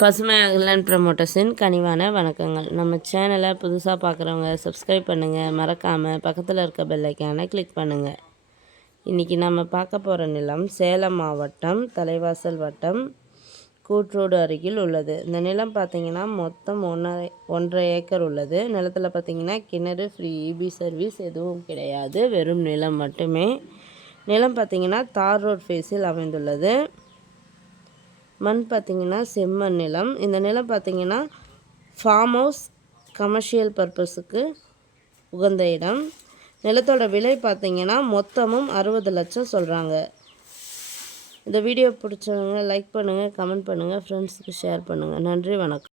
பசுமை அகலன் ப்ரமோட்டர்ஸின் கனிவான வணக்கங்கள். நம்ம சேனலை புதுசாக பார்க்குறவங்க சப்ஸ்கிரைப் பண்ணுங்கள் மறக்காமல் பக்கத்தில் இருக்க பெல்லைக்கான கிளிக் பண்ணுங்கள் இன்றைக்கி நம்ம பார்க்க போகிற நிலம் சேலம் மாவட்டம் தலைவாசல் வட்டம் கூட்ரோடு அருகில் உள்ளது. இந்த நிலம் பார்த்திங்கன்னா மொத்தம் ஒன்றரை ஒன்றரை ஏக்கர் உள்ளது. நிலத்தில் பார்த்திங்கன்னா கிணறு ஃப்ரீ இபி சர்வீஸ் எதுவும் கிடையாது. வெறும் நிலம் மட்டுமே. நிலம் பார்த்திங்கன்னா தார் ரோட் ஃபேஸில் அமைந்துள்ளது. மண் பார்த்திங்கன்னா செம்மண் நிலம். இந்த நிலம் பார்த்திங்கன்னா ஃபார்ம் ஹவுஸ் கமர்ஷியல் பர்பஸுக்கு உகந்த இடம். நிலத்தோட விலை பார்த்திங்கன்னா மொத்தமும் அறுபது லட்சம் சொல்கிறாங்க இந்த வீடியோ பிடிச்சவங்க லைக் பண்ணுங்கள் கமெண்ட் பண்ணுங்கள் ஃப்ரெண்ட்ஸுக்கு ஷேர் பண்ணுங்கள் நன்றி வணக்கம்.